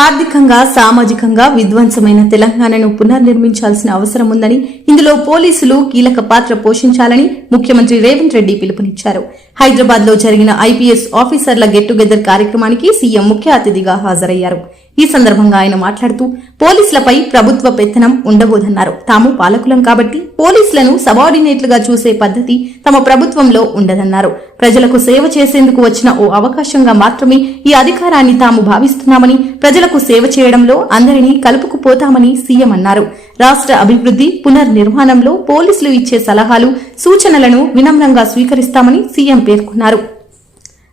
ఆర్థికంగా సామాజికంగా విధ్వంసమైన తెలంగాణను పునర్నిర్మించాల్సిన అవసరం ఉందని ఇందులో పోలీసులు కీలక పాత్ర పోషించాలని ముఖ్యమంత్రి రేవంత్ రెడ్డి పిలుపునిచ్చారు. హైదరాబాద్లో జరిగిన ఐపీఎస్ ఆఫీసర్ల గెట్ టుగెదర్ కార్యక్రమానికి సీఎం ముఖ్య అతిథిగా హాజరయ్యారు. ఈ సందర్భంగా ఆయన మాట్లాడుతూ పోలీసులపై ప్రభుత్వ పెత్తనం ఉండబోదన్నారు. తాము పాలకులం కాబట్టి పోలీసులను సబార్డినేట్లుగా చూసే పద్ధతి తమ ప్రభుత్వంలో ఉండదన్నారు. ప్రజలకు సేవ చేసేందుకు వచ్చిన ఓ అవకాశంగా మాత్రమే ఈ అధికారాన్ని తాము భావిస్తున్నామని ప్రజలకు సేవ చేయడంలో అందరినీ కలుపుకుపోతామని సీఎం అన్నారు. రాష్ట్ర అభివృద్ధి పునర్నిర్మాణంలో పోలీసులు ఇచ్చే సలహాలు సూచనలను వినమ్రంగా స్వీకరిస్తామని సీఎం పేర్కొన్నారు.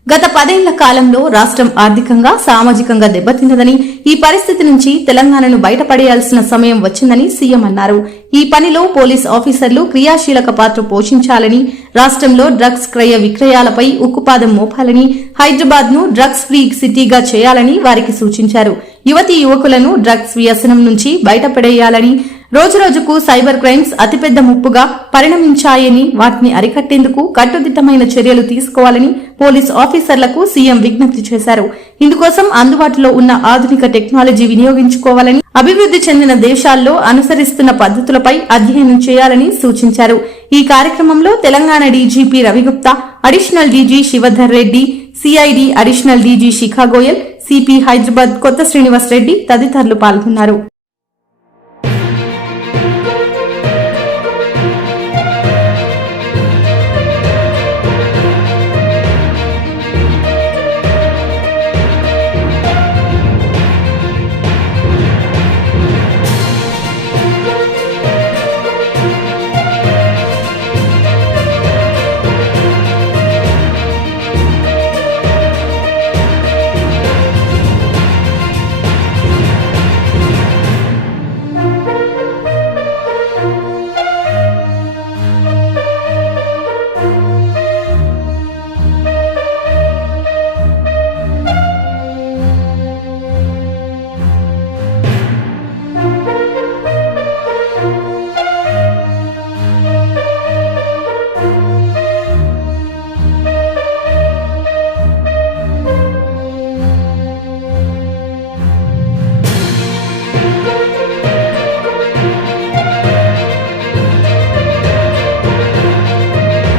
గత పదేళ్ళ కాలంలో రాష్ట్రం ఆర్థికంగా సామాజికంగా దెబ్బతిన్నదని ఈ పరిస్థితి నుంచి తెలంగాణను బయటపడేయాల్సిన సమయం వచ్చిందని సీఎం అన్నారు. ఈ పనిలో పోలీస్ ఆఫీసర్లు క్రియాశీలక పాత్ర పోషించాలని రాష్ట్రంలో డ్రగ్స్ క్రయ విక్రయాలపై ఉక్కుపాదం మోపాలని హైదరాబాద్ను డ్రగ్స్ ఫ్రీ సిటీగా చేయాలని వారికి సూచించారు. యువతీ యువకులను డ్రగ్స్ వ్యసనం నుంచి బయటపడేయాలని రోజురోజుకు సైబర్ క్రైమ్స్ అతిపెద్ద ముప్పుగా పరిణమించాయని వాటిని అరికట్టేందుకు కట్టుదిట్టమైన చర్యలు తీసుకోవాలని పోలీస్ ఆఫీసర్లకు సీఎం విజ్ఞప్తి చేశారు. ఇందుకోసం అందుబాటులో ఉన్న ఆధునిక టెక్నాలజీ వినియోగించుకోవాలని అభివృద్ధి చెందిన దేశాల్లో అనుసరిస్తున్న పద్ధతులపై అధ్యయనం చేయాలని సూచించారు. ఈ కార్యక్రమంలో Telangana DGP Ravi Gupta additional DG Shivadhar Reddy CID additional DG Shikha Goel CP Hyderabad Kotha Srinivas Reddy తదితరులు పాల్గొన్నారు.